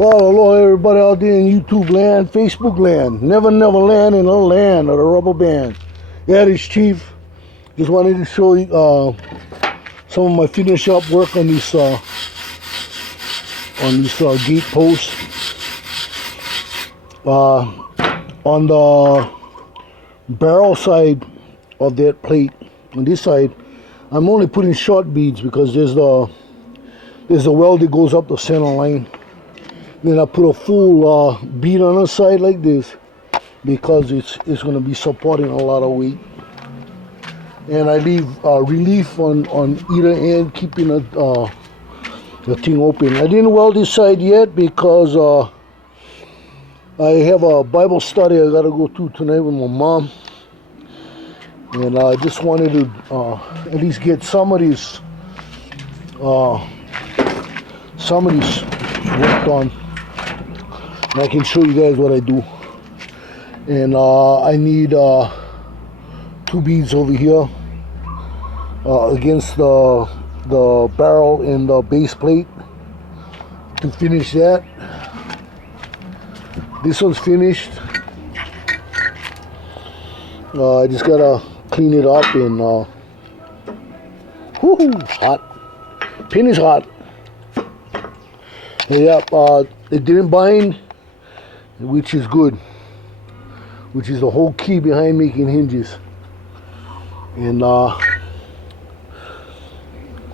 Well, hello everybody out there in YouTube land, Facebook land, never land in the land of the rubber band. Yeah, this Chief. Just wanted to show you some of my finish up work on this gate post. On the barrel side of that plate, on this side, I'm only putting short beads because there's the weld that goes up the center line. Then I put a full bead on the side like this because it's going to be supporting a lot of weight. And I leave relief on either end, keeping the thing open. I didn't weld this side yet because I have a Bible study I got to go to tonight with my mom. And I just wanted to at least get some of these worked on. And I can show you guys what I do. And I need 2 beads over here against the barrel and the base plate to finish that. This one's finished. I just gotta clean it up and hot. Pin is hot. Yep, it didn't bind, which is good, which is the whole key behind making hinges. And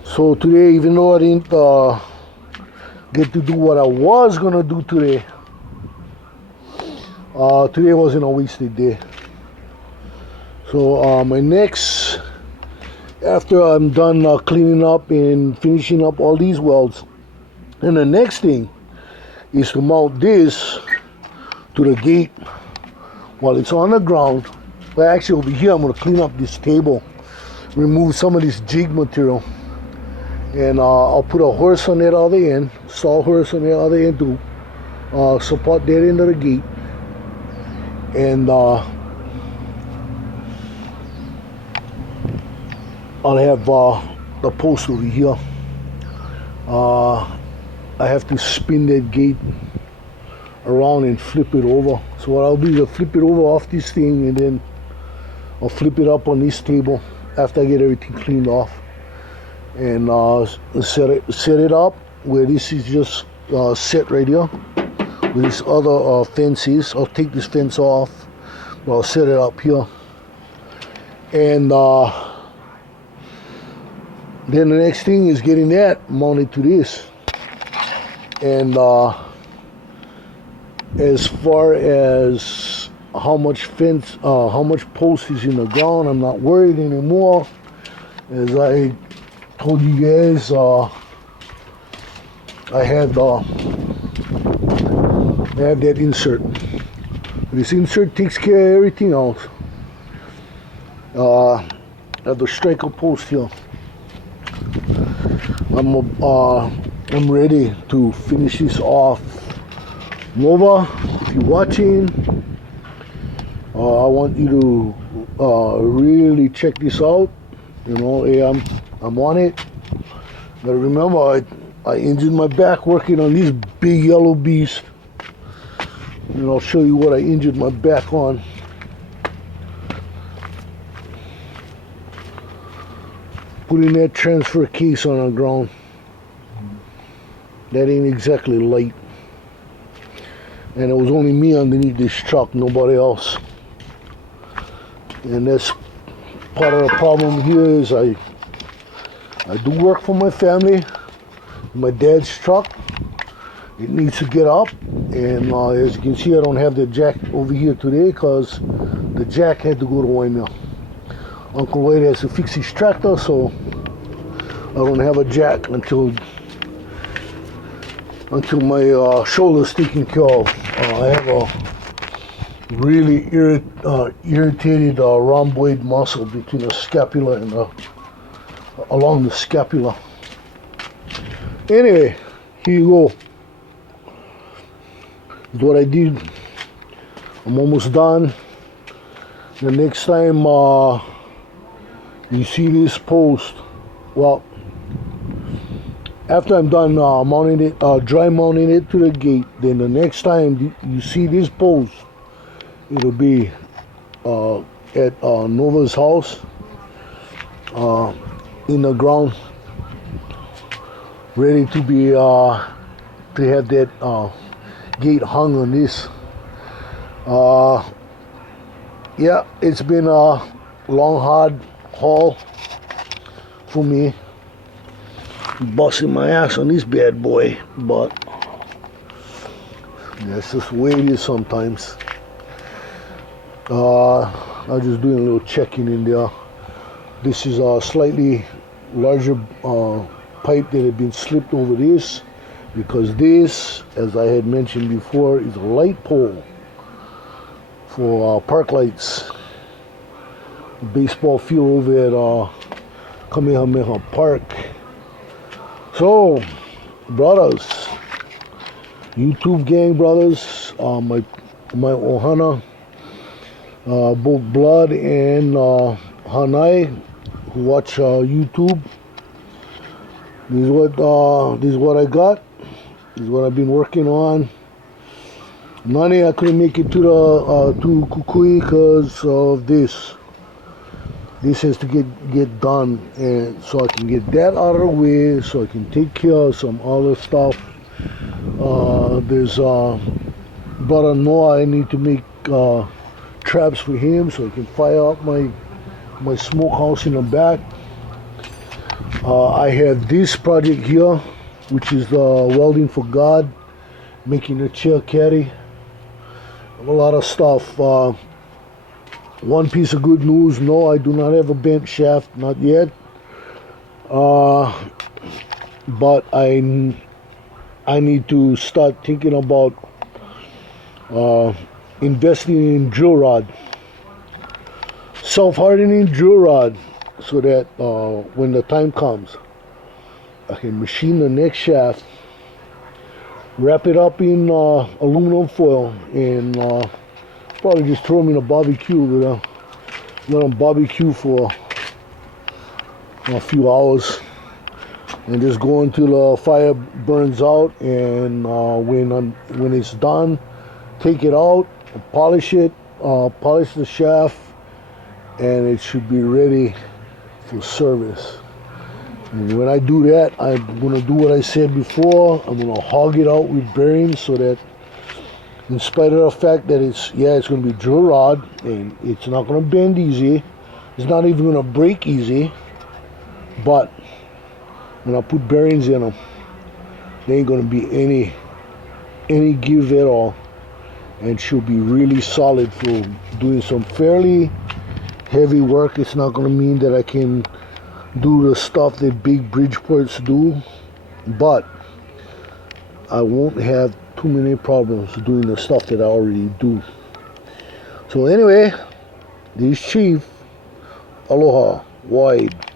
so today, even though I didn't get to do what I was gonna do today, today wasn't a wasted day. So my next, after I'm done cleaning up and finishing up all these welds, and the next thing is to mount this to the gate while it's on the ground. Well, actually over here I'm going to clean up this table, remove some of this jig material, and I'll put a horse on that other end, sawhorse on the other end to support that end of the gate. And I'll have the post over here. I have to spin that gate around and flip it over. So what I'll do is I'll flip it over off this thing, and then I'll flip it up on this table after I get everything cleaned off, and set it up where this is just set right here with this other fences. I'll take this fence off, but I'll set it up here. And then the next thing is getting that mounted to this. And as far as how much post is in the ground, I'm not worried anymore. As I told you guys, I have that insert. This insert takes care of everything else. I have the striker post here. I'm ready to finish this off. Nova, if you're watching, I want you to really check this out. You know, hey, I'm on it. But remember, I injured my back working on this big yellow beast. And I'll show you what I injured my back on. Putting that transfer case on the ground. That ain't exactly light. And it was only me underneath this truck, nobody else. And that's part of the problem here is I do work for my family. My dad's truck, it needs to get up. And as you can see, I don't have the jack over here today because the jack had to go to Wyoming. Uncle Wade has to fix his tractor, so I don't have a jack until my shoulder's taken care of. I have a really irritated rhomboid muscle between the scapula and along the scapula. Anyway, here you go. This is what I did. I'm almost done. The next time you see this post, well, after I'm done mounting it, dry mounting it to the gate, then the next time you see this post, it'll be at Nova's house in the ground, ready to be to have that gate hung on this. Yeah, it's been a long, hard haul for me, busting my ass on this bad boy, but that's just the way it is sometimes. I'm just doing a little checking in there. This is a slightly larger pipe that had been slipped over this, because this, as I had mentioned before, is a light pole for park lights. Baseball field over at Kamehameha Park. So, brothers, YouTube gang brothers, my Ohana, both Blood and Hanai, who watch YouTube. This is what I got. This is what I've been working on. Nani, I couldn't make it to the to Kukui because of this. This has to get done, and so I can get that out of the way, so I can take care of some other stuff. There's brother Noah. I need to make traps for him so I can fire up my smokehouse in the back. I have this project here, which is welding for God, making a chair caddy. A lot of stuff. One piece of good news: no, I do not have a bent shaft, not yet. But I need to start thinking about investing in drill rod, self-hardening drill rod, so that when the time comes, I can machine the next shaft, wrap it up in aluminum foil, and probably just throw them in a barbecue. Let them barbecue for a few hours, and just go until the fire burns out. And when it's done, take it out, polish it, polish the shaft, and it should be ready for service. And when I do that, I'm going to do what I said before. I'm going to hog it out with bearings, so that in spite of the fact that it's going to be drill rod, and it's not going to bend easy, it's not even going to break easy, but when I put bearings in them, there ain't going to be any give at all, and she'll be really solid for doing some fairly heavy work. It's not going to mean that I can do the stuff that big Bridgeports do, but I won't have too many problems doing the stuff that I already do. So anyway, this Chief, aloha, wide.